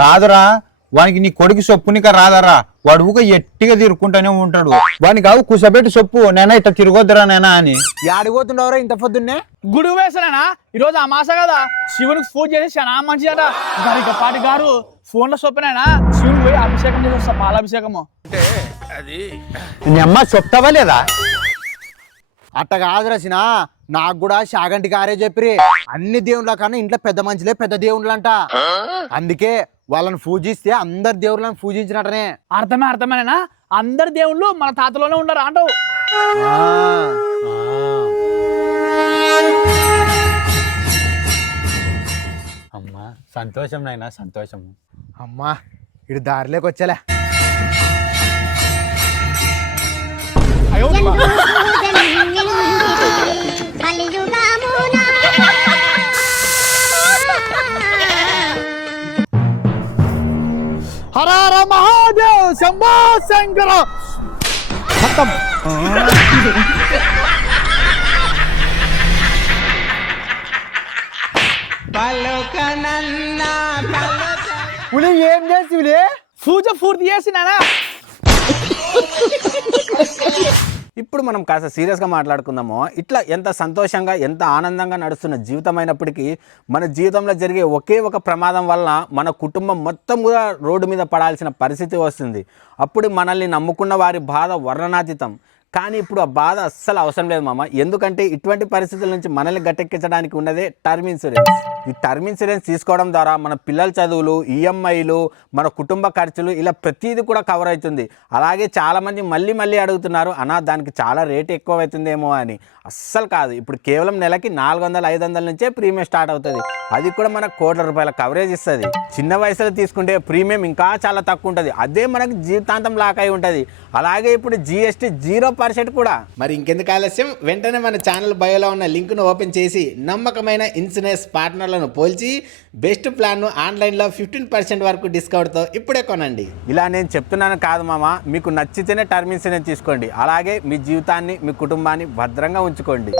కాదురా వానికి నీ కొడుకు సొప్పు నీక రాదరా. వాడు ఊక ఎట్టిగా తిరుక్కుంటానే ఉంటాడు. వానికి కావు కుసబెట్టి సొప్పు నేనా ఇట్లా తిరగొద్దురా నేనా అని. యాడిపోతుండవరా ఇంత పొద్దున్నే? గుడి వేసానా ఈరోజు అమాస కదా. శివునికి ఫోన్ చేసి చాలా మంచిదట. గరిక పాటి గారు ఫోన్లో చొప్పునైనా శివుని పోయి అభిషేకం చేసి వస్తా పాలాభిషేకము. నీ అమ్మ చెప్తావా లేదా? అట్ట కాదు రసిన నాకు కూడా శాగంటి గారే చెప్పిరి. అన్ని దేవుళ్ళ కన్నా ఇంట్లో పెద్ద మనుషులే పెద్ద దేవుళ్ళంట. అందుకే వాళ్ళని పూజిస్తే అందరు దేవుళ్ళని పూజించినట్టనే. అర్థమే అర్థమేనా? అందరు దేవుళ్ళు మన తాతలోనే ఉండరు అంటావు? అమ్మా సంతోషం నాయనా సంతోషం అమ్మా ఇటు దారిలోకి వచ్చేలే. హర హర మహాదేవ్ శంభో శంకర. ఖతం. పులి ఏం చేసి పూజ పూర్తి చేసినానా ఇప్పుడు మనం కాస్త సీరియస్గా మాట్లాడుకుందాము ఇట్లా ఎంత సంతోషంగా ఎంత ఆనందంగా నడుస్తున్న జీవితం అయినప్పటికీ మన జీవితంలో జరిగే ఒకే ఒక ప్రమాదం వలన మన కుటుంబం మొత్తం కూడా రోడ్డు మీద పడాల్సిన పరిస్థితి వస్తుంది. అప్పుడు మనల్ని నమ్ముకున్న వారి బాధ వర్ణనాతీతం. కానీ ఇప్పుడు ఆ బాధ అస్సలు అవసరం లేదు మామ. ఎందుకంటే ఇటువంటి పరిస్థితుల నుంచి మనల్ని గట్టెక్కించడానికి ఉన్నదే టర్మ్ ఇన్సూరెన్స్ ఈ టర్మ్ ఇన్సూరెన్స్ తీసుకోవడం ద్వారా మన పిల్లల చదువులు ఈఎంఐలు మన కుటుంబ ఖర్చులు ఇలా ప్రతిదీ కూడా కవర్ అవుతుంది. అలాగే చాలామంది మళ్ళీ మళ్ళీ అడుగుతున్నారు అన్నా దానికి చాలా రేట్ ఎక్కువ అవుతుందేమో అని. అస్సలు కాదు. ఇప్పుడు కేవలం నెలకి నాలుగు వందల ఐదు వందల నుంచే ప్రీమియం స్టార్ట్ అవుతుంది. అది కూడా మనకు కోట్ల రూపాయల కవరేజ్ ఇస్తుంది. చిన్న వయసులో తీసుకుంటే ప్రీమియం ఇంకా చాలా తక్కువ ఉంటుంది. అదే మనకి జీవితాంతం లాక్ అయి ఉంటుంది. అలాగే ఇప్పుడు జిఎస్టీ జీరో పర్సెంట్ కూడా. మరి ఇంకెందుకు ఆలస్యం? వెంటనే మన ఛానల్ బయోలో ఉన్న లింక్ను ఓపెన్ చేసి నమ్మకమైన ఇన్సూరెన్స్ పార్ట్నర్లను పోల్చి బెస్ట్ ప్లాన్ను ఆన్లైన్లో ఫిఫ్టీన్ పర్సెంట్ వరకు డిస్కౌంట్తో ఇప్పుడే కొనండి. ఇలా నేను చెప్తున్నాను కాదు మామ. మీకు నచ్చితేనే టర్మ్ ఇన్సూరెన్స్ తీసుకోండి. అలాగే మీ జీవితాన్ని మీ కుటుంబాన్ని భద్రంగా ఉంచుకోండి.